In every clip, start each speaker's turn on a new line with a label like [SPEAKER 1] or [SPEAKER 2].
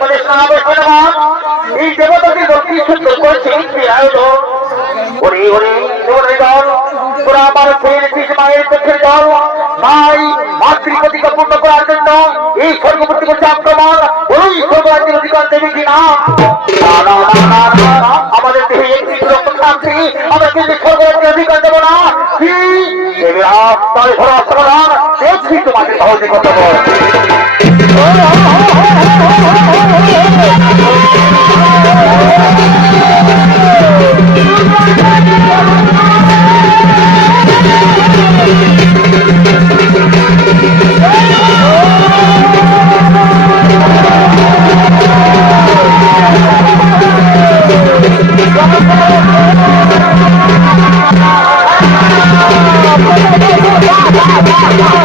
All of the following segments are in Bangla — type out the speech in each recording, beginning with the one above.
[SPEAKER 1] বলে সাহাবে সালাম এই দেবতাকে লক্ষ্মী সূত্র করেছে, এই আয়োজন ওরে ওরে দেবতার দল পুরা আবার ফিরে রেখেছিস মায়ের পক্ষের দল ভাই মাতৃপতিকে পূর্ণ করার জন্য আমাদের দেহে একটি রক্ত থাকছে স্বর্গরাজ্যের অধিকার দেবো না। তাহলে ধরা সমাধান দেখছি তোমাকে সহজে কথা বল ওরে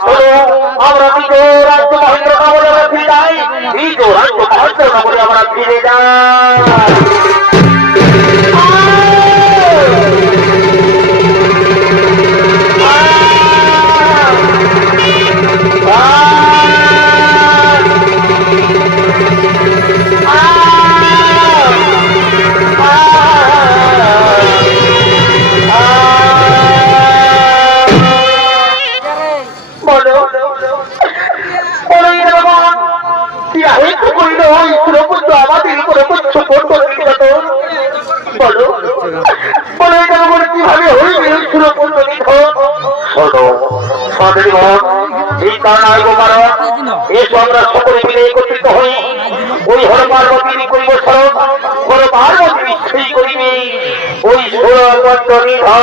[SPEAKER 1] আমরা নিজ রাজ্য মহেন্দ্র নগরে ফিরে যাই নিজ রাজ্য মহেন্দ্র নগরে আমরা ফিরে যাই কি আহে তো কইলো ওই সুরপুত্র আমাদের উপরে পুচ্ছ করতো বলো। বলো, এটা আমার কীভাবে হইবে? এই সুরপুত্র নিধন। শোনো সদরি মন এই কারণে কারণ এসো আমরা সকলে মিলে একত্রিত হই। ওই হর পার্বতীর করিব স্মরণ হর পার্বতী সেই করিবে। ওই সুরপুত্র নিধন।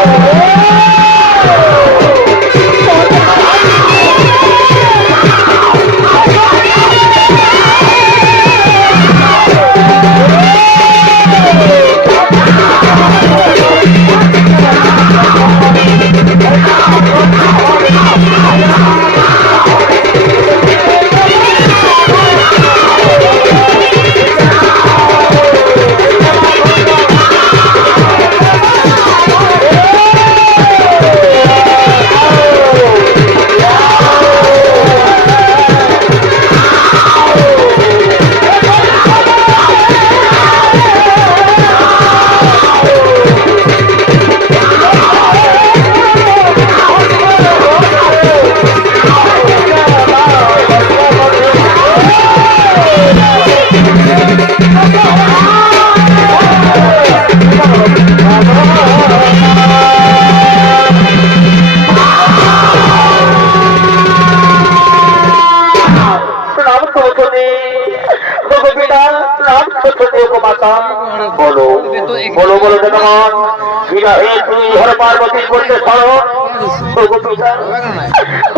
[SPEAKER 1] ঘর পার্বতী করতে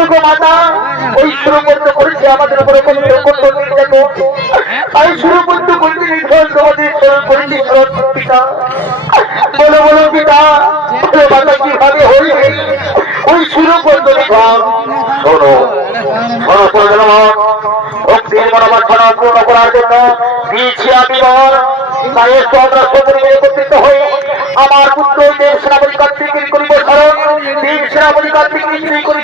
[SPEAKER 1] ওগো মাতা, ওই সুরবদ্ধ করেছে আমাদের উপরে আমি সুরবদ্ধ করতে নির্ভর তোমাদের স্মরণ করেছি স্মরণ পিতা। বলো বলো, পিতা, বলো, মাতা, কীভাবে হইবে ওই সুরবদ্ধ নির্ভর শোনো পূর্ণ করার জন্য দিয়েছি আমি আমরা সপরিবে একত্রিত হয়ে আমার পুত্র দেব সেনাপতি কর্তৃক করিব স্মরণ দেব কর্তৃক করিবে।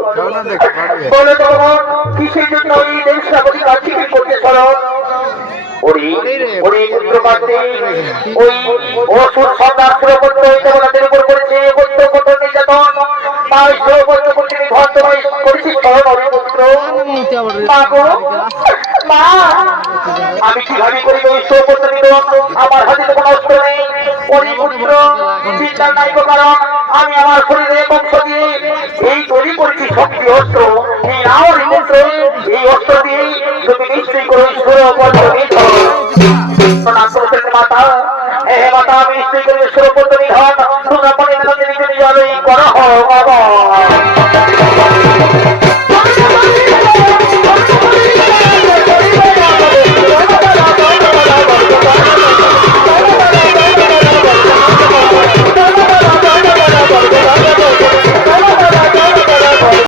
[SPEAKER 1] বলো তখন কিসের জন্য ওই দেব সেনাপতি কার্তিকের করতে ওরে ওরে পুত্র ওই অসুর ওই উপর করেছে নির্যাতন। তাই করতে ঘর তোমায় মা গো মা আমি কীভাবে করি ওই সুরপত্র নিল আমার হাতে তো কোনো অস্ত্র নেই। ওরে পুত্র চিন্তার নাই কারণ আমি আমার শরীরে বংশ দিয়ে এই শক্তি